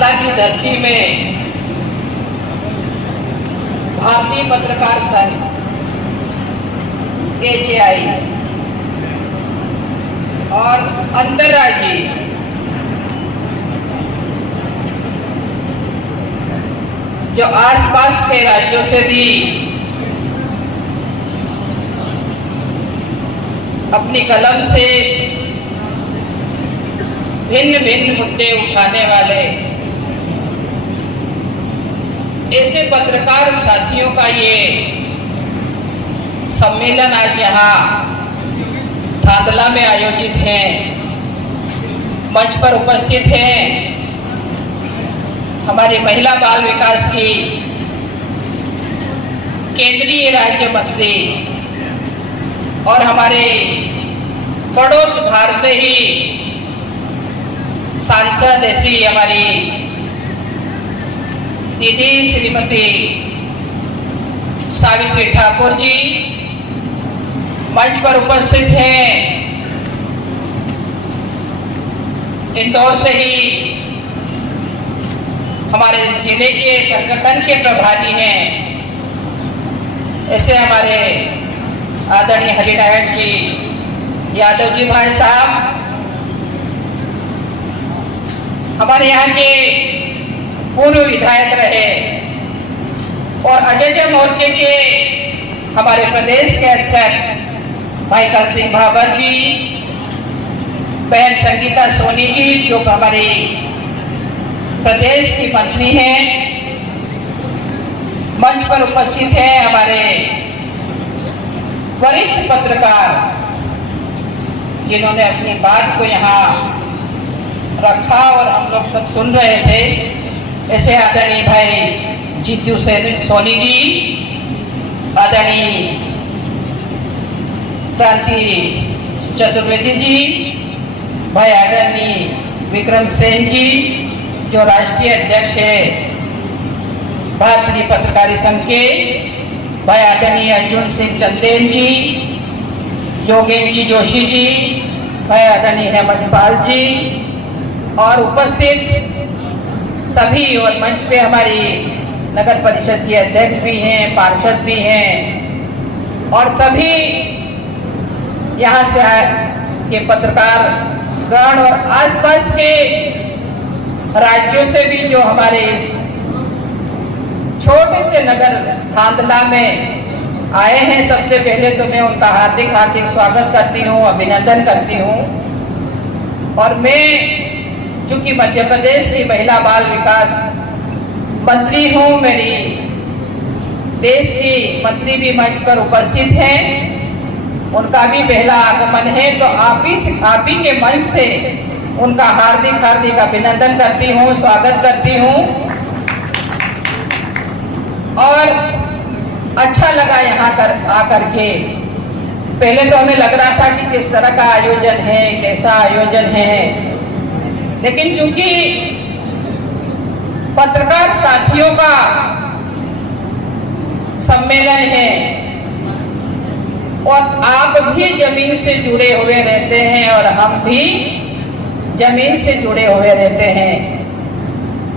नालंदा की धरती में भारतीय पत्रकार संघ AJI और अंतर्राज्यीय जो आसपास के राज्यों से भी अपनी कलम से भिन्न भिन्न मुद्दे उठाने वाले ऐसे पत्रकार साथियों का ये सम्मेलन आज यहाँ धांधला में आयोजित है। मंच पर उपस्थित हैं हमारी महिला बाल विकास की केंद्रीय राज्य मंत्री और हमारे पड़ोस भारत से ही सांसद ऐसी हमारी दीदी श्रीमती सावित्री ठाकुर जी मंच पर उपस्थित हैं। इंदौर से ही हमारे जिले के संगठन के प्रभारी हैं, ऐसे हमारे आदरणीय हरिनारायण जी यादव जी भाई साहब, हमारे यहाँ के पूर्व विधायक रहे और अजय मोर्चे के हमारे प्रदेश के अध्यक्ष भाई कर सिंह भाबर जी, बहन संगीता सोनी जी जो हमारी प्रदेश की मंत्री हैं, मंच पर उपस्थित हैं हमारे वरिष्ठ पत्रकार जिन्होंने अपनी बात को यहाँ रखा और हम लोग सब सुन रहे थे, ऐसे आदरणीय भाई जीतू सोनी जी, आदरणीय क्रांति चतुर्वेदी जी, भाई आदरणीय विक्रम सेन जी जो राष्ट्रीय अध्यक्ष है भारतीय पत्रकारी संघ के, भाई आदरणीय अर्जुन सिंह चंदेल जी, योगेश जी जोशी जी, भाई आदरणीय हेमंत पाल जी और उपस्थित सभी, और मंच पे हमारी नगर परिषद के अध्यक्ष भी हैं, पार्षद भी हैं और सभी यहाँ से के पत्रकार गण और आसपास के राज्यों से भी जो हमारे इस छोटे से नगर धांधला में आए हैं। सबसे पहले तो मैं उनका हार्दिक हार्दिक स्वागत करती हूँ, अभिनंदन करती हूँ। और मैं चूंकि मध्य प्रदेश की महिला बाल विकास मंत्री हूँ, मेरी देश की मंत्री भी मंच पर उपस्थित हैं, उनका भी पहला आगमन है, तो आप ही के मंच से उनका हार्दिक हार्दिक अभिनंदन करती हूँ, स्वागत करती हूँ। और अच्छा लगा यहाँ आकर के। पहले तो हमें लग रहा था कि किस तरह का आयोजन है, कैसा आयोजन है, लेकिन चूंकि पत्रकार साथियों का सम्मेलन है और आप भी जमीन से जुड़े हुए रहते हैं और हम भी जमीन से जुड़े हुए रहते हैं,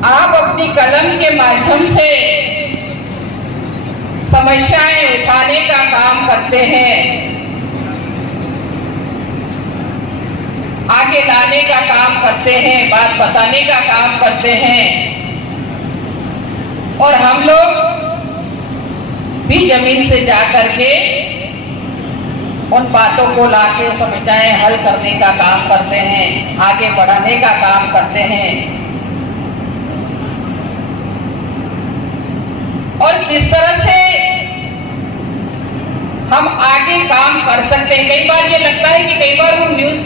आप अपनी कलम के माध्यम से समस्याएं उठाने का काम करते हैं, आगे लाने का काम करते हैं, बात बताने का काम करते हैं और हम लोग भी जमीन से जा करके उन बातों को लाके समस्याएं हल करने का काम करते हैं, आगे बढ़ाने का काम करते हैं। और किस तरह से हम आगे काम कर सकते हैं। कई बार ये लगता है कि कई बार हम न्यूज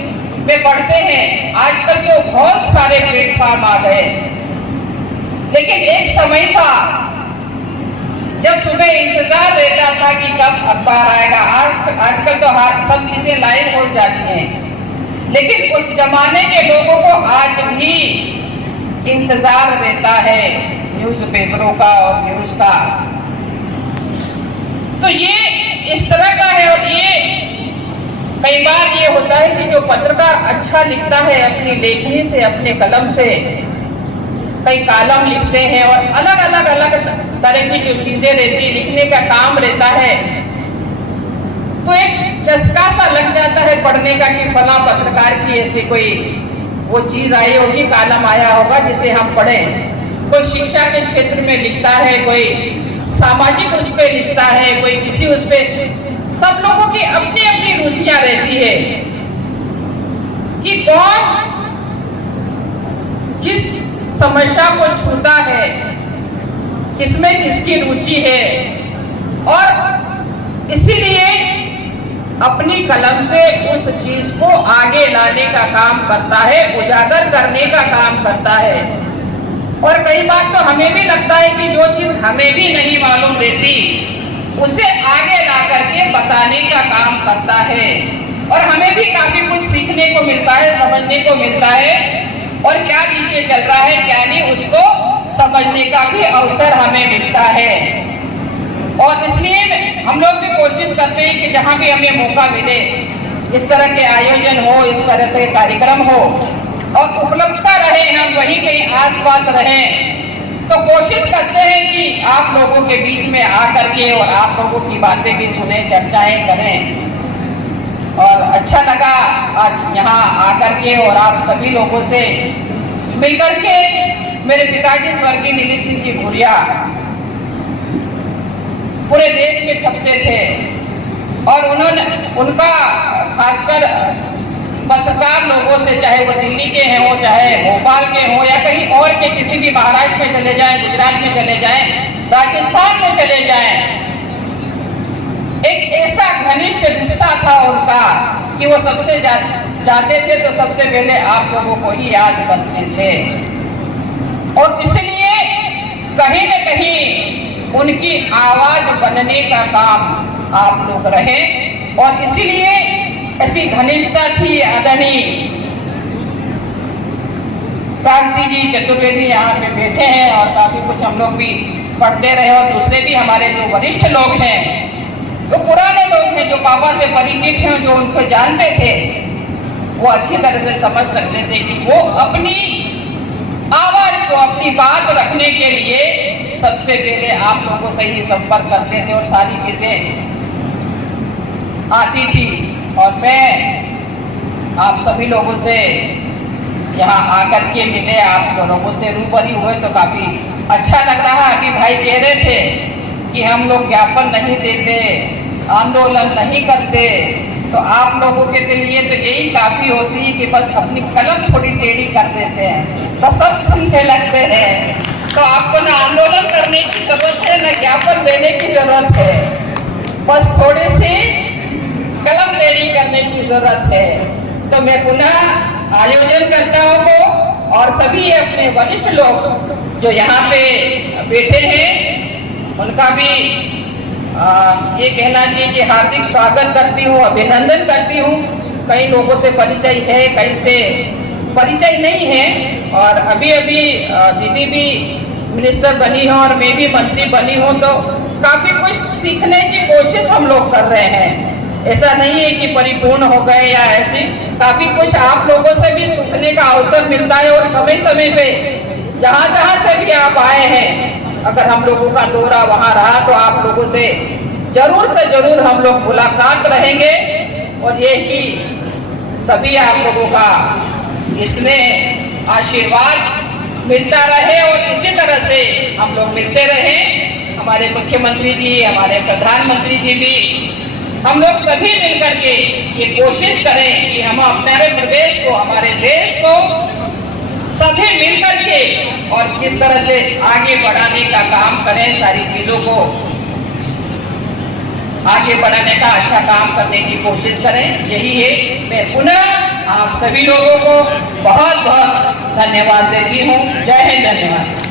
में पढ़ते हैं, आजकल तो बहुत सारे प्लेटफॉर्म आ गए, लेकिन एक समय था जब सुबह इंतजार रहता था कि कब अखबार आएगा। आजकल तो सब चीजें लाइव हो जाती हैं, लेकिन उस जमाने के लोगों को आज भी इंतजार रहता है न्यूज़पेपरों का और न्यूज का। तो ये इस तरह का है। और ये कई बार ये होता है कि जो पत्रकार अच्छा लिखता है अपनी लेखनी से, अपने कलम से, कई कॉलम लिखते हैं और अलग अलग तरह की जो चीजें रहती है, लिखने का काम रहता है, तो एक चस्का सा लग जाता है पढ़ने का कि फला पत्रकार की ऐसी कोई वो चीज आई होगी, कॉलम आया होगा जिसे हम पढ़ें। कोई शिक्षा के क्षेत्र में लिखता है, कोई सामाजिक उस पे लिखता है, कोई किसी उस पे, सब लोगों की अपनी अपनी रुचियां रहती है कि कौन किस समस्या को छूता है, किसमें किसकी रुचि है, और इसीलिए अपनी कलम से उस चीज को आगे लाने का काम करता है, उजागर करने का काम करता है। और कई बार तो हमें भी लगता है कि जो चीज हमें भी नहीं मालूम रहती उसे आगे ला करके बताने का काम करता है, और हमें भी काफी कुछ सीखने को मिलता है, समझने को मिलता है, और क्या नीचे चल रहा है क्या नहीं उसको समझने का भी अवसर हमें मिलता है। और इसलिए हम लोग भी कोशिश करते हैं कि जहां भी हमें मौका मिले, इस तरह के आयोजन हो, इस तरह के कार्यक्रम हो और उपलब्धता रहे, हम वहीं कहीं आसपास रहें, तो कोशिश करते हैं कि आप लोगों के बीच में आकर के और आप लोगों की बातें भी सुने, चर्चाएं करें। और अच्छा लगा आज यहाँ आकर के और आप सभी लोगों से मिलकर के। मेरे पिताजी स्वर्गीय दिलीप सिंह जी भूरिया पूरे देश में छपते थे, और उन्होंने उनका खासकर पत्रकार लोगों से, चाहे वो दिल्ली के हैं हो, चाहे भोपाल के हो, या कहीं और के किसी भी महाराष्ट्र में चले जाएं, गुजरात में चले जाएं, राजस्थान में चले जाएं, एक ऐसा घनिष्ठ रिश्ता था उनका कि वो सबसे जाते थे तो सबसे पहले आप लोगों को ही याद करते थे। और इसलिए कहीं न कहीं उनकी आवाज बनने का काम आप लोग रहे, और इसीलिए ऐसी घनिष्ठता थी। आदरणीय क्रांति जी चतुर्वेदी यहाँ पे बैठे हैं, और काफी कुछ हम लोग भी पढ़ते रहे, और दूसरे भी हमारे जो वरिष्ठ लोग हैं, जो पुराने लोग हैं, जो पापा से परिचित हैं, जो उनको जानते थे, वो अच्छी तरह से समझ सकते थे कि वो अपनी आवाज को, अपनी बात रखने के लिए सबसे पहले आप लोगों से ही संपर्क करते थे, और सारी चीजें आती थी। और मैं आप सभी लोगों से यहाँ आकर के मिले, आप लोगों से रूबरू हुए तो काफी अच्छा लग रहा। अभी भाई कह रहे थे कि हम लोग ज्ञापन नहीं देते, आंदोलन नहीं करते, तो आप लोगों के लिए तो यही काफी होती है कि बस अपनी कलम थोड़ी टेढ़ी कर देते हैं तो सब सुनने लगते हैं। तो आपको ना आंदोलन करने की जरूरत है, ना ज्ञापन देने की जरूरत है, बस थोड़ी सी कलम टेढ़ी करने की जरूरत है। तो मैं पुनः आयोजनकर्ताओं को और सभी अपने वरिष्ठ लोग जो यहाँ पे बैठे हैं उनका भी ये कहना चाहिए कि हार्दिक स्वागत करती हूँ, अभिनंदन करती हूँ। कई लोगों से परिचय है, कई से परिचय नहीं है, और अभी अभी दीदी भी मिनिस्टर बनी हो और मैं भी मंत्री बनी हूँ, तो काफी कुछ सीखने की कोशिश हम लोग कर रहे हैं। ऐसा नहीं है कि परिपूर्ण हो गए या ऐसी, काफी कुछ आप लोगों से भी सीखने का अवसर मिलता है। और समय समय पे जहाँ जहाँ से भी आप आए हैं, अगर हम लोगों का दौरा वहाँ रहा तो आप लोगों से जरूर हम लोग मुलाकात रहेंगे, और ये कि सभी आप लोगों का इसमें आशीर्वाद मिलता रहे, और इसी तरह से हम लोग मिलते रहे। हमारे मुख्यमंत्री जी, हमारे प्रधानमंत्री जी भी, हम लोग सभी मिलकर के ये कोशिश करें कि हम अपने प्रदेश को, हमारे देश को सभी मिलकर के और किस तरह से आगे बढ़ाने का काम करें, सारी चीजों को आगे बढ़ाने का अच्छा काम करने की कोशिश करें। यही है। मैं पुनः आप सभी लोगों को बहुत बहुत धन्यवाद देती हूँ। जय हिंद, धन्यवाद।